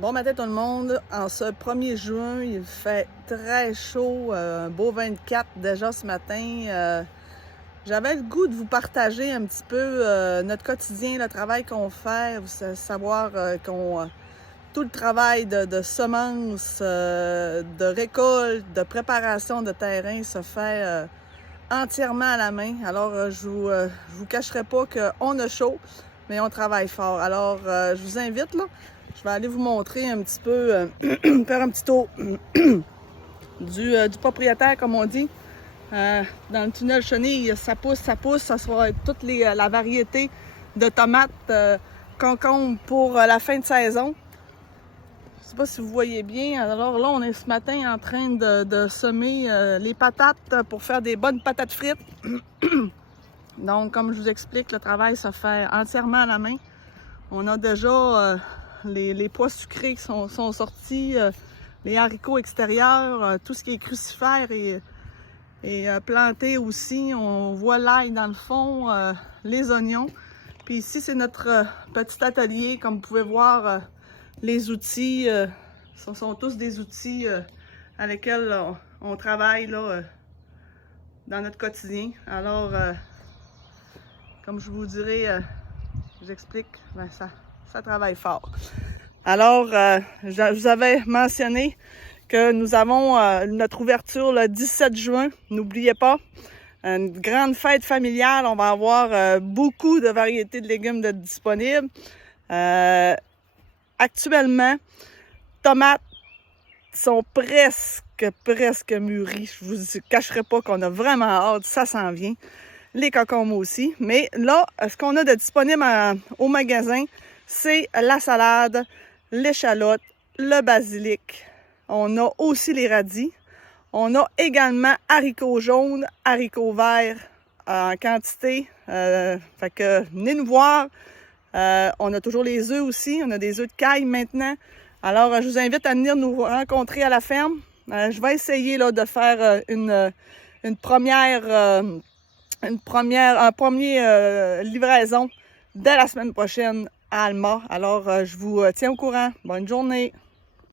Bon matin tout le monde. En ce 1er juin, il fait très chaud, un beau 24 déjà ce matin. J'avais le goût de vous partager un petit peu notre quotidien, le travail qu'on fait, vous savoir tout le travail de semences, de récolte, de préparation de terrain se fait entièrement à la main. Alors, je vous cacherai pas qu'on a chaud, mais on travaille fort. Alors, je vous invite, là, je vais aller vous montrer un petit peu, faire un petit tour du propriétaire, comme on dit. Dans le tunnel chenille, ça pousse, ça sera toute la variété de tomates, concombres pour la fin de saison. Je ne sais pas si vous voyez bien. Alors là, on est ce matin en train de semer les patates pour faire des bonnes patates frites. Donc, comme je vous explique, le travail se fait entièrement à la main. On a déjà les pois sucrés qui sont sortis, les haricots extérieurs, tout ce qui est crucifère et planté aussi. On voit l'ail dans le fond, les oignons. Puis ici, c'est notre petit atelier. Comme vous pouvez voir, les outils, ce sont tous des outils avec lesquels on travaille là, dans notre quotidien. Alors, comme je vous dirais, j'explique, ben ça travaille fort. Alors, je vous avais mentionné que nous avons notre ouverture le 17 juin. N'oubliez pas, une grande fête familiale. On va avoir beaucoup de variétés de légumes disponibles. Actuellement, tomates sont presque mûries. Je vous cacherai pas qu'on a vraiment hâte, ça s'en vient. Les concombres aussi. Mais là, ce qu'on a de disponible au magasin, c'est la salade, l'échalote, le basilic. On a aussi les radis. On a également haricots jaunes, haricots verts en quantité. Fait que venez nous voir. On a toujours les œufs aussi. On a des œufs de caille maintenant. Alors, je vous invite à venir nous rencontrer à la ferme. Je vais essayer là, de faire une première livraison dès la semaine prochaine à Alma. Alors, je vous tiens au courant. Bonne journée!